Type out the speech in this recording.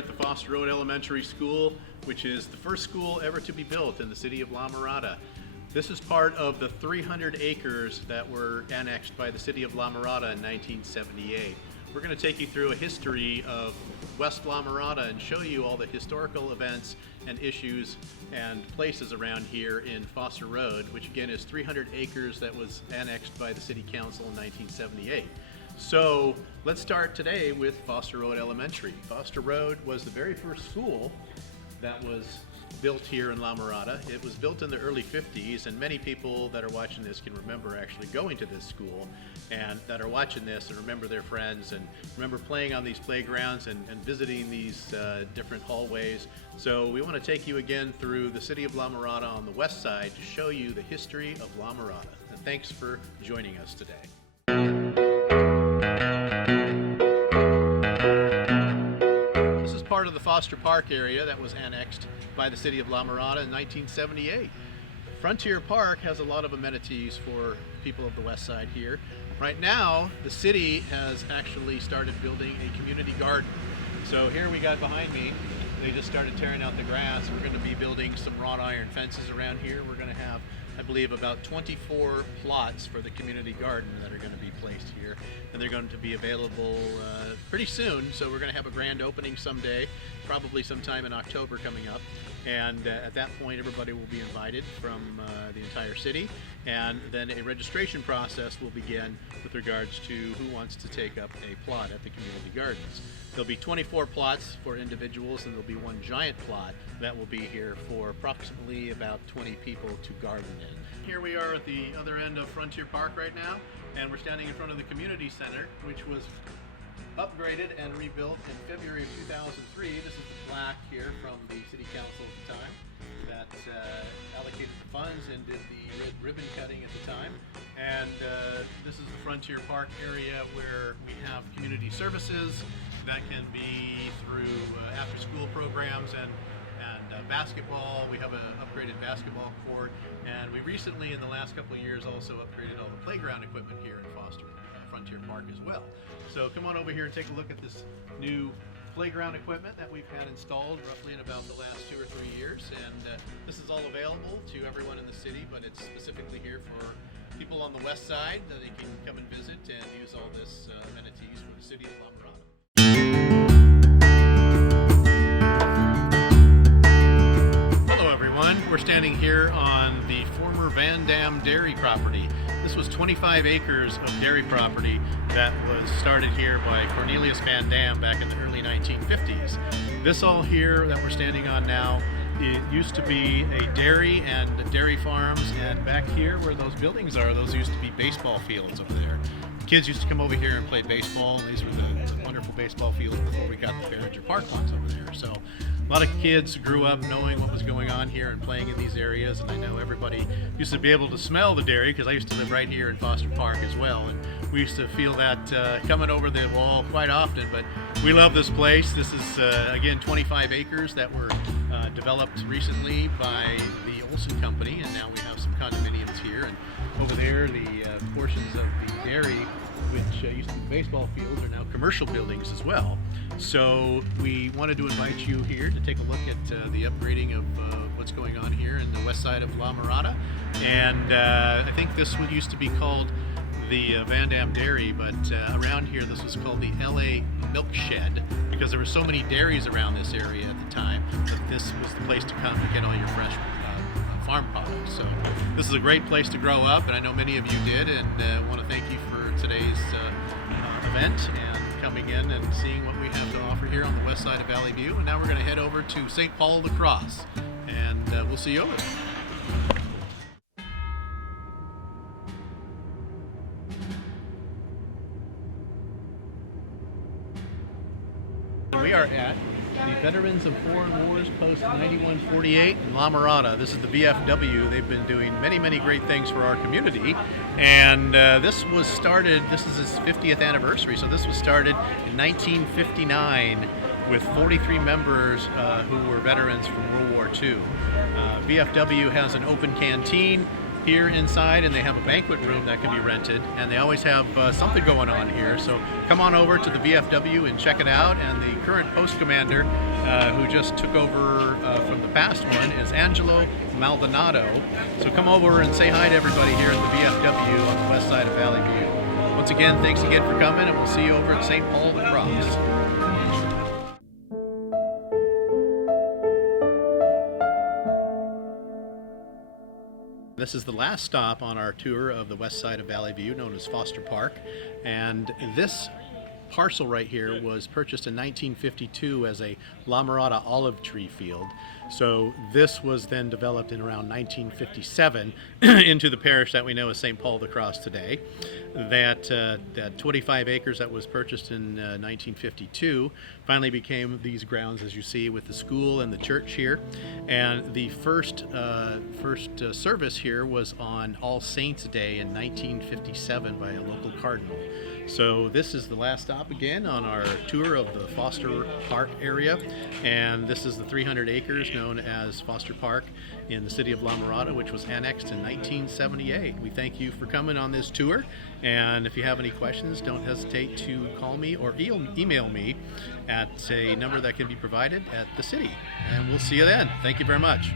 at the Foster Road Elementary School, which is the first school ever to be built in the city of La Mirada. This is part of the 300 acres that were annexed by the city of La Mirada in 1978. We're going to take you through a history of West La Mirada and show you all the historical events and issues and places around here in Foster Road, which again is 300 acres that was annexed by the City Council in 1978. So let's start today with Foster Road Elementary. Foster Road was the very first school that was built here in La Mirada. It was built in the early 50s, and many people that are watching this can remember actually going to this school, and that are watching this and remember their friends and remember playing on these playgrounds and visiting these different hallways. So we want to take you again through the city of La Mirada on the west side to show you the history of La Mirada. And thanks for joining us today. Part of the Foster Park area that was annexed by the city of La Mirada in 1978. Frontier Park has a lot of amenities for people of the west side here. Right now, the city has actually started building a community garden. So here we got behind me, they just started tearing out the grass. We're going to be building some wrought iron fences around here. We're going to have, I believe, about 24 plots for the community garden that are going to be placed here, and they're going to be available pretty soon. So we're going to have a grand opening someday, probably sometime in October coming up, and at that point everybody will be invited from the entire city, and then a registration process will begin with regards to who wants to take up a plot at the community gardens. There'll be 24 plots for individuals, and there'll be one giant plot that will be here for approximately about 20 people to garden in. Here we are at the other end of Frontier Park right now, and we're standing in front of the community center, which was upgraded and rebuilt in February of 2003. This is the plaque here from the City Council at the time that allocated the funds and did the red ribbon cutting at the time. And this is the Frontier Park area where we have community services that can be through after-school programs and basketball. We have an upgraded basketball court, and we recently, in the last couple of years, also upgraded all the playground equipment here in Frontier Park as well. So come on over here and take a look at this new playground equipment that we've had installed roughly in about the last 2 or 3 years, and this is all available to everyone in the city, but it's specifically here for people on the west side that they can come and visit and use all this amenities for the city of La Mirada. We're standing here on the former Vandam Dairy property. This was 25 acres of dairy property that was started here by Cornelius Vandam back in the early 1950s. This all here that we're standing on now, it used to be a dairy and dairy farms, and back here where those buildings are, those used to be baseball fields over there. Kids used to come over here and play baseball. These were the wonderful baseball fields before we got the Behringer Park ones over there. So a lot of kids grew up knowing what was going on here and playing in these areas, and I know everybody used to be able to smell the dairy because I used to live right here in Foster Park as well, and we used to feel that coming over the wall quite often. But we love this place. This is again 25 acres that were developed recently by the Olson Company, and now we have some condominiums here, and over there the portions of the dairy, which used to be baseball fields, are now commercial buildings as well. So we wanted to invite you here to take a look at the upgrading of what's going on here in the west side of La Mirada. And I think this one used to be called the Vandam Dairy, but around here this was called the LA Milk Shed, because there were so many dairies around this area at the time that this was the place to come to get all your fresh farm products. So this is a great place to grow up, and I know many of you did, and I want to thank you for today's event and coming in and seeing what we have to offer here on the west side of Valley View. And now we're going to head over to St. Paul of the Cross, and we'll see you over there. We are at the Veterans of Foreign Wars Post 9148 in La Mirada. This is the VFW. They've been doing many great things for our community, and this was started, this is its 50th anniversary, so this was started in 1959 with 43 members who were veterans from World War II. VFW has an open canteen. here inside, and they have a banquet room that can be rented, and they always have something going on here. So come on over to the VFW and check it out. And the current post commander who just took over from the past one is Angelo Maldonado. So come over and say hi to everybody here at the VFW on the west side of Valley View. Once again, thanks again for coming, and we'll see you over at St. Paul the Cross. This is the last stop on our tour of the west side of Valley View, known as Foster Park. And this parcel right here was purchased in 1952 as a La Mirada olive tree field. So this was then developed in around 1957 into the parish that we know as St. Paul the Cross today. That 25 acres that was purchased in 1952 finally became these grounds, as you see, with the school and the church here. And the first service here was on All Saints Day in 1957 by a local cardinal. So this is the last stop again on our tour of the Foster Park area, and this is the 300 acres known as Foster Park in the city of La Mirada, which was annexed in 1978. We thank you for coming on this tour, and if you have any questions, don't hesitate to call me or email me at a number that can be provided at the city, and we'll see you then. Thank you very much.